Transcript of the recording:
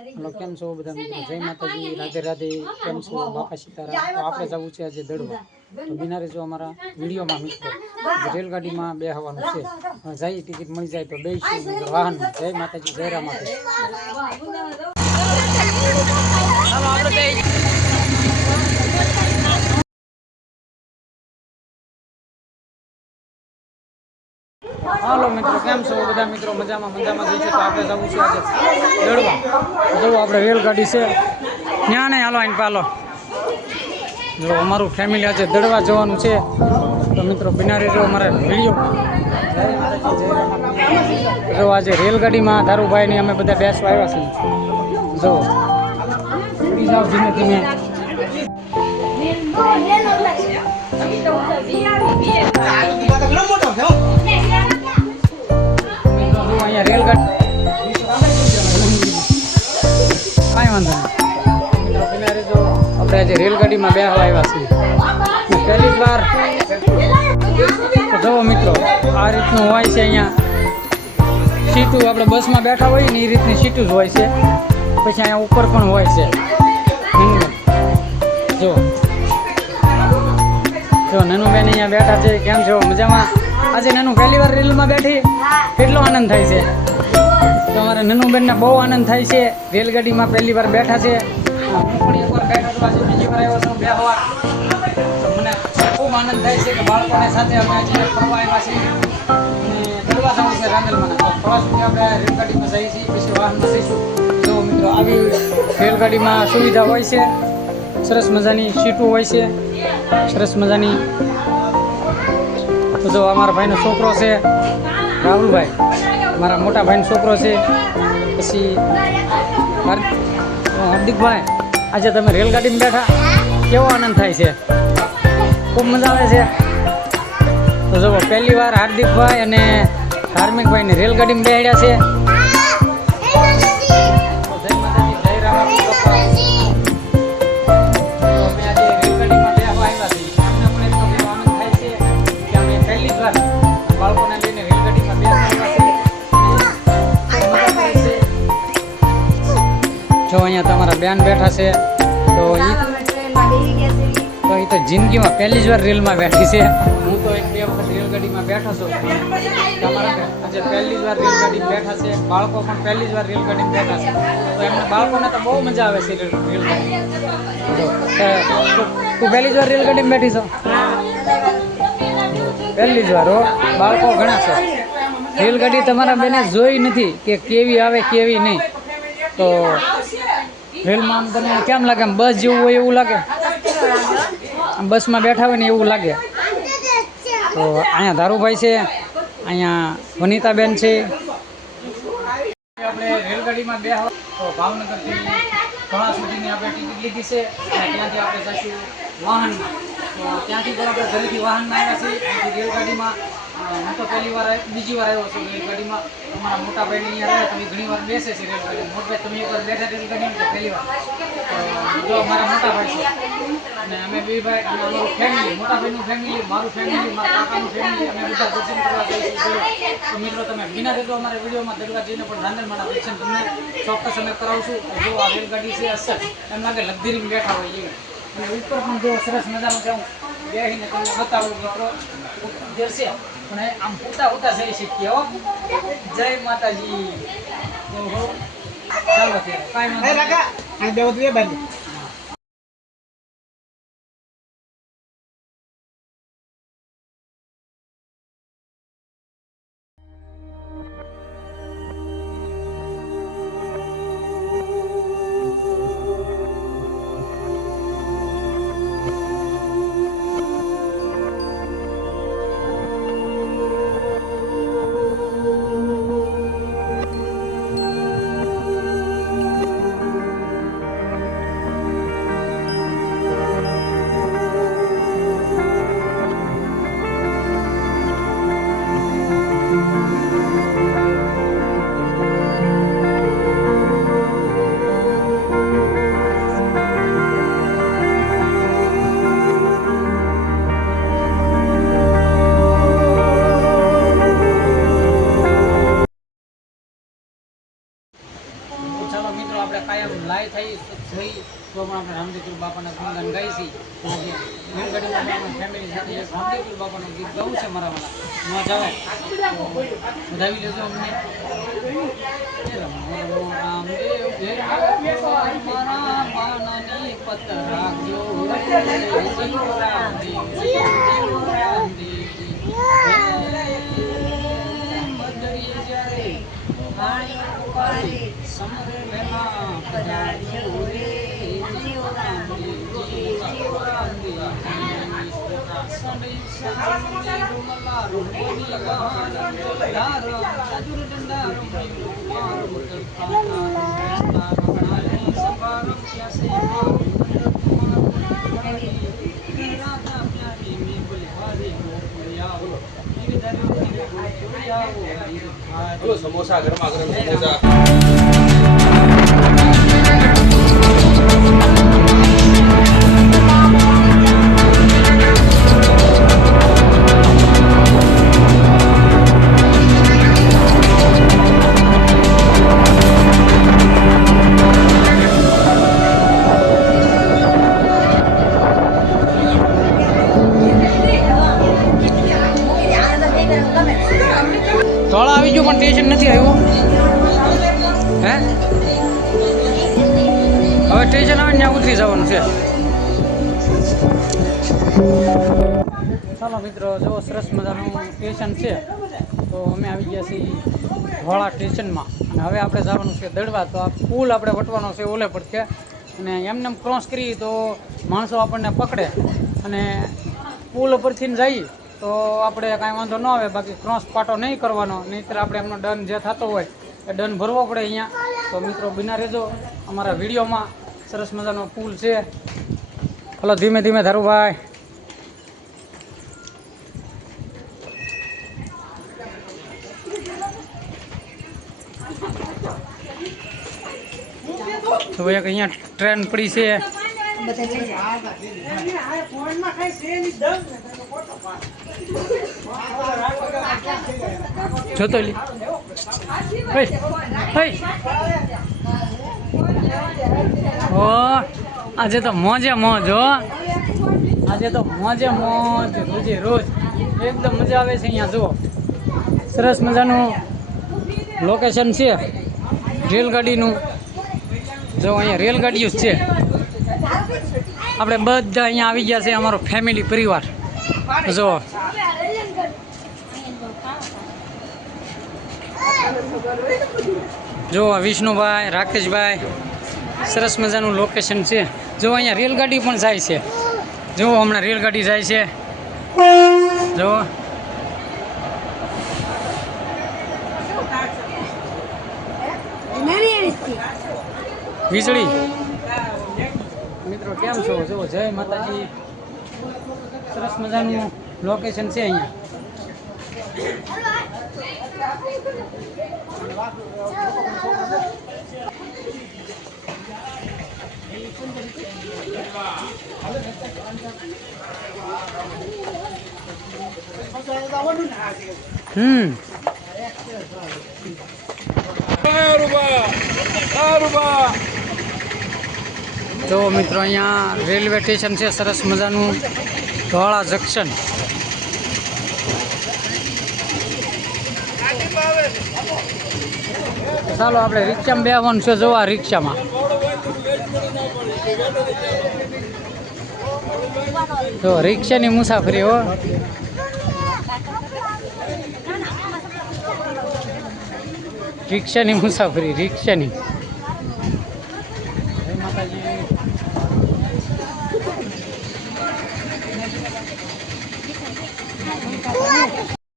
hello केम छो बधा मित्रों जय माताजी राधे राधे केम छो बापा सीताराम तो आपणे जવું છે આજે દડવા તો બિના રહેજો અમારા વિડીયોમાં મિત્રો રેલગાડીમાં બેહવાનું છે જાય ટિકિટ મળી જાય તો બેસીશું વાહન જય માતાજી જય રામ हेलो मित्रों केम छो बधा मित्रों मजामा मजामा जई छे तो आपणे जવું છે આજે દડવા જો આપણે રેલગાડી છે ન્યા ને હાલો આઈને પાલો જો અમારું ફેમિલી આજે દડવા જવાનું છે તો મિત્રો બિના રહેજો અમારા વિડીયો જય માતાજી જય રામ જો આજે રેલગાડીમાં ધારુભાઈ ની અમે બધા બેસવા આવ્યા છીએ જો ઉડી જાવ ધીમે ધીમે રેલગાડી કાંઈ વાંધો નહીં મિત્રો બિના રહેજો આપણે આજે રેલગાડીમાં બેસવા આવ્યા છીએ પહેલી જ વાર જુઓ મિત્રો આ રીતનું હોય છે અહીંયા સીટું આપણે બસમાં બેઠા હોય ને એ રીતની સીટું જ હોય છે પછી અહીંયા ઉપર પણ હોય છે જો નનુબેન અહીંયા બેઠા છે કેમ છો મજામાં આજે નનુ પહેલી વાર રેલમાં બેઠી કેટલો આનંદ થાય છે તમારા નનુબેનને બહુ આનંદ થાય છે રેલગાડીમાં પહેલી વાર બેઠા છે હું પણ એકવાર બેઠો હતો આજે બીજી વાર આવ્યો છું બેહવા તો મને ખૂબ આનંદ થાય છે કે બાળકોને સાથે અમે આજે ફરવા આવ્યા છીએ અને દડવા જવું છે રાંદલમાં તો ફરવા સુધી આપણે રેલગાડીમાં જઈએ છીએ પછી વાહનમાં જઈશું જો મિત્રો આવી રેલગાડીમાં સુવિધા હોય છે સરસ મજાની સીટો હોય છે સરસ મજાની તો જો અમારા ભાઈનો છોકરો છે રાહુલભાઈ મારા મોટા ભાઈનો છોકરો છે પછી હાર્દિકભાઈ આજે તમે રેલગાડીમાં બેઠા કેવો આનંદ થાય છે ખૂબ મજા આવે છે તો જો પહેલી વાર હાર્દિકભાઈ અને ધાર્મિકભાઈને રેલગાડીમાં બેહાડ્યા છે જો અહીંયા તમારા બેન બેઠા છે તો એ તો જિંદગીમાં પહેલી જ વાર રેલમાં બેઠી છે હું તો એક બે વખત રેલગાડીમાં બેઠો છું તમારા આજે પહેલી જ વાર રેલગાડીમાં બેઠા છે બાળકો પણ પહેલી જ વાર રેલગાડીમાં બેઠા છે તો એમને બાળકોને તો બહુ મજા આવે છે રેલગાડી તું પહેલી જ વાર રેલગાડીમાં બેઠી છો પહેલી જ વાર હો બાળકો ઘણા છે રેલગાડી તમારા બેને જોઈ નથી કે કેવી આવે કેવી નહીં તો રેલમાં તમને કેમ લાગે આમ બસ જેવું હોય એવું લાગે આમ બસમાં બેઠા હોય ને એવું લાગે તો અહીંયા ધારુભાઈ છે અહીંયા વનિતાબેન છે આપણે રેલગાડીમાં બેહવા તો ભાવનગરથી ઘણા સુધીની આપણે ટિકિટ લીધી છે અને ત્યાંથી આપણે જઈશું વાહનમાં તો ત્યાંથી પણ આપણે ઘરેથી વાહનમાં આવ્યા છીએ ત્યાંથી રેલગાડીમાં હું તો પહેલી વાર બીજી વાર આવ્યો છું રેલગાડીમાં અમારા મોટા ભાઈને અહીંયા રહે તમે ઘણી વાર બેસે છે રેલગાડીમાં મોટભાઈ તમે એકવાર બેઠા રેલગાડીમાં તો પહેલી વાર તો જો અમારા મોટા ભાઈ છે અને અમે બે ભાઈ અને અમારું ફેમિલી મોટા ભાઈનું ફેમિલી મારું ફેમિલી મારા કાકાનું ફેમિલી અમે બધા દર્શન કરવા જઈએ છીએ તો મિત્રો તમે બિના રહેજો અમારા વિડીયોમાં દરગાહ જઈને પણ રાંદલમાના દર્શન તમને ચોક્કસ અમે કરાવશું જો આ રેલગાડી છે અસર એમ લાગે લક્ઝરીમાં બેઠા હોય એવી અને ઉપર પણ જો સરસ મજાનું જાઉં બેસીને તમને બતાવું મિત્રો જશે પણ આમ ઉતા જઈ શકીએ હો જય માતાજી ચાલો કાંઈ રેલગાડીમાં ફેમિલી સાથે રામદેવપીર બાપાનું ગીત ગાવું છે મારા વાળા મજા આવે તો વધાવી લેજો અમને મારા માનની પત રાખજો સમોસા ગરમા ગરમ સમોસા ધોળા આવી ગયું પણ સ્ટેશન નથી આવ્યું હે હવે સ્ટેશન આવે ત્યાં ઉતરી જવાનું છે ચાલો મિત્રો જો સરસ મજાનું સ્ટેશન છે તો અમે આવી ગયા છીએ ધોળા સ્ટેશનમાં અને હવે આપણે જવાનું છે દડવા તો આ પુલ આપણે વટવાનો છે ઓલે પડશે અને એમને ક્રોસ કરીએ તો માણસો આપણને પકડે અને પુલ ઉપરથી જઈએ તો આપણે કાંઈ વાંધો ન આવે બાકી ક્રોસ પાટો નહીં કરવાનો નહીંતર આપણે એમનો દંડ જે થતો હોય એ દંડ ભરવો પડે અહીંયા તો મિત્રો બિના રહેજો અમારા વિડીયોમાં સરસ મજાનો પુલ છે હલો ધીમે ધીમે ધારુભાઈ તો એક અહીંયા ટ્રેન પડી છે જોતો લી ઓ આજે તો મોજે મોજ હો આજે તો મોજે મોજ રોજે રોજ એકદમ મજા આવે છે અહીંયા જુઓ સરસ મજાનું લોકેશન છે રેલગાડીનું જો અહીંયા રેલગાડીઓ જ છે આપણે બધા અહીંયા આવી ગયા છે અમારો ફેમિલી પરિવાર જો જો વિષ્ણુભાઈ રાકેશભાઈ સરસ મજાનું લોકેશન છે જો અહીંયા રેલગાડી પણ જાય છે જો હમણાં રેલગાડી જાય છે જો વીજળી મિત્રો કેમ છો જો જય માતાજી સરસ મજાનું લોકેશન છે અહીંયા તો મિત્રો અહીંયા રેલવે સ્ટેશન છે સરસ મજાનું ધોળા જંકશન ચાલો આપણે રિક્ષામાં બેસવાનું છે જોવા રિક્ષામાં તો રિક્ષાની મુસાફરી હો રિક્ષાની મુસાફરી રિક્ષાની જય માતાજી